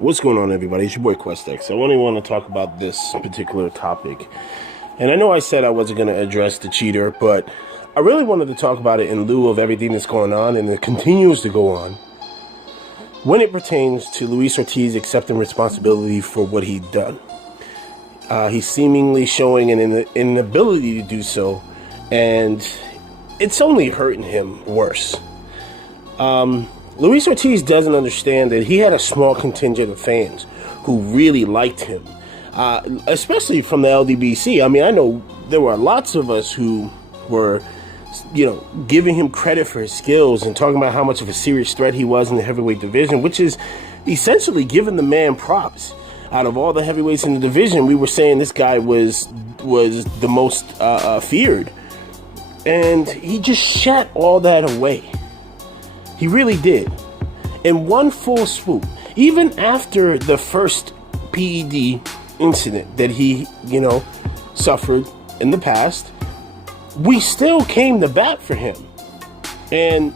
What's going on, everybody? It's your boy QuestX. I only want to talk about this particular topic. And I know I said I wasn't going to address the cheater, but I really wanted to talk about it in lieu of everything that's going on, and it continues to go on, when it pertains to Luis Ortiz accepting responsibility for what he'd done. He's seemingly showing an inability to do so, and it's only hurting him worse. Luis Ortiz doesn't understand that he had a small contingent of fans who really liked him, especially from the LDBC. I mean, I know there were lots of us who were, giving him credit for his skills and talking about how much of a serious threat he was in the heavyweight division, which is essentially giving the man props. Out of all the heavyweights in the division, we were saying this guy was the most feared. And he just shat all that away. He really did. In one full swoop. Even after the first PED incident that he, suffered in the past, we still came to bat for him. And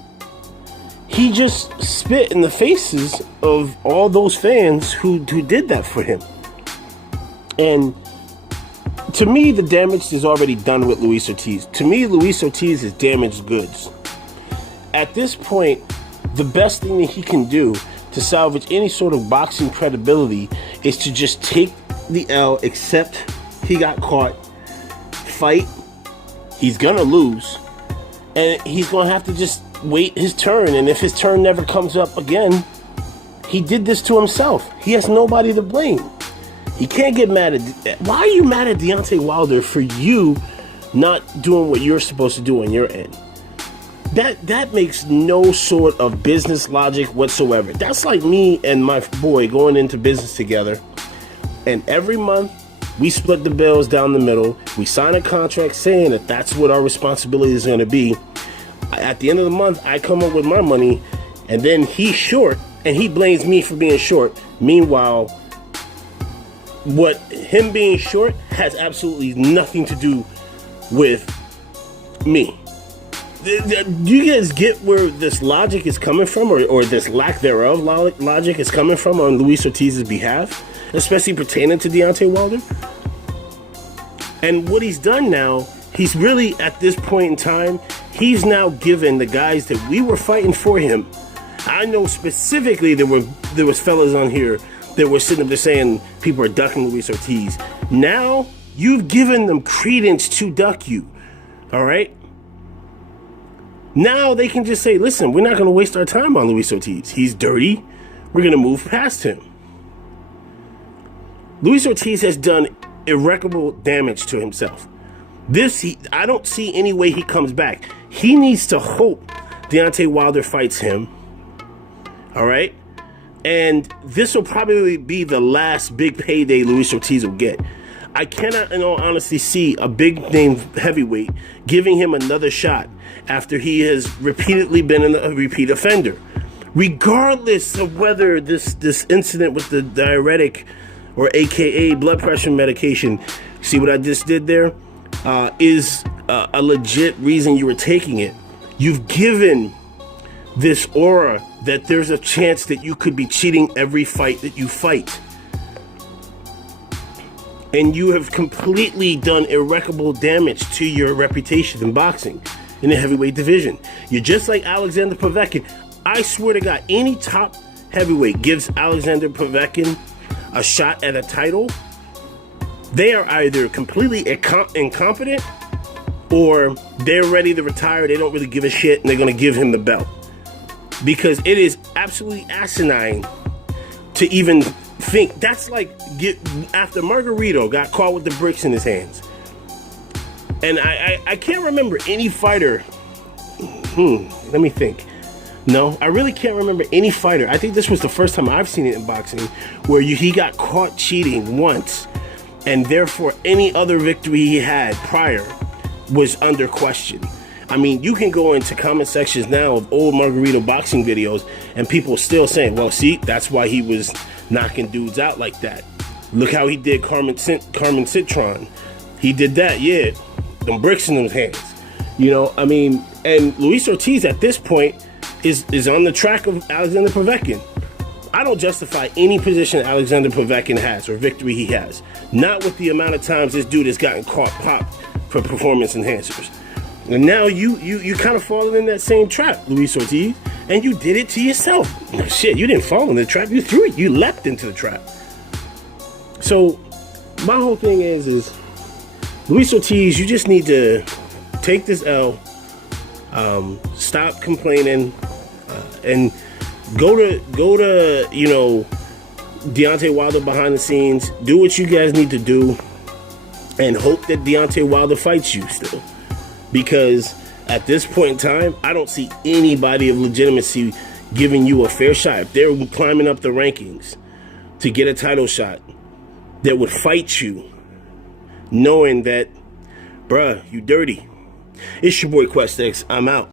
he just spit in the faces of all those fans who did that for him. And to me, the damage is already done with Luis Ortiz. To me, Luis Ortiz is damaged goods. At this point, the best thing that he can do to salvage any sort of boxing credibility is to just take the L, accept he got caught, fight. He's gonna lose, and he's gonna have to just wait his turn. And if his turn never comes up again, he did this to himself. He has nobody to blame. He can't get mad at... Why are you mad at Deontay Wilder for you not doing what you're supposed to do on your end? That makes no sort of business logic whatsoever. That's like me and my boy going into business together, and every month we split the bills down the middle. We sign a contract saying that that's what our responsibility is going to be. At the end of the month, I come up with my money, and then he's short, and he blames me for being short. Meanwhile, what him being short has absolutely nothing to do with me. Do you guys get where this logic is coming from, or this lack thereof logic is coming from on Luis Ortiz's behalf, especially pertaining to Deontay Wilder? And what he's done now, he's really, at this point in time, he's now given the guys that we were fighting for him. I know specifically there was fellas on here that were sitting up there saying people are ducking Luis Ortiz. Now, you've given them credence to duck you, all right? Now they can just say, listen, we're not going to waste our time on Luis Ortiz. He's dirty. We're going to move past him. Luis Ortiz has done irreparable damage to himself. I don't see any way he comes back. He needs to hope Deontay Wilder fights him. All right? And this will probably be the last big payday Luis Ortiz will get. I cannot, in all honesty, see a big-name heavyweight giving him another shot after he has repeatedly been a repeat offender. Regardless of whether this incident with the diuretic, or AKA blood pressure medication, see what I just did there, is a legit reason you were taking it. You've given this aura that there's a chance that you could be cheating every fight that you fight. And you have completely done irreparable damage to your reputation in boxing in the heavyweight division. You're just like Alexander Povetkin. I swear to God, any top heavyweight gives Alexander Povetkin a shot at a title, they are either completely incompetent or they're ready to retire. They don't really give a shit, and they're going to give him the belt. Because it is absolutely asinine to even think. That's like after Margarito got caught with the bricks in his hands. And I can't remember any fighter. Let me think. No, I really can't remember any fighter. I think this was the first time I've seen it in boxing where he got caught cheating once, and therefore any other victory he had prior was under question. I mean, you can go into comment sections now of old Margarito boxing videos, and people still saying, well, see, that's why he was knocking dudes out like that. Look how he did Carmen Citron. He did that, yeah. Them bricks in those hands. And Luis Ortiz at this point is on the track of Alexander Povetkin. I don't justify any position Alexander Povetkin has or victory he has. Not with the amount of times this dude has gotten caught popped for performance enhancers. And now you kind of fall in that same trap, Luis Ortiz, and you did it to yourself. Shit, you didn't fall in the trap, you threw it, you leapt into the trap. So my whole thing is Luis Ortiz, you just need to take this L, stop complaining, and go to you know, Deontay Wilder behind the scenes, do what you guys need to do, and hope that Deontay Wilder fights you still. Because at this point in time, I don't see anybody of legitimacy giving you a fair shot. If they're climbing up the rankings to get a title shot, that would fight you, knowing that, bruh, you dirty. It's your boy Quest X. I'm out.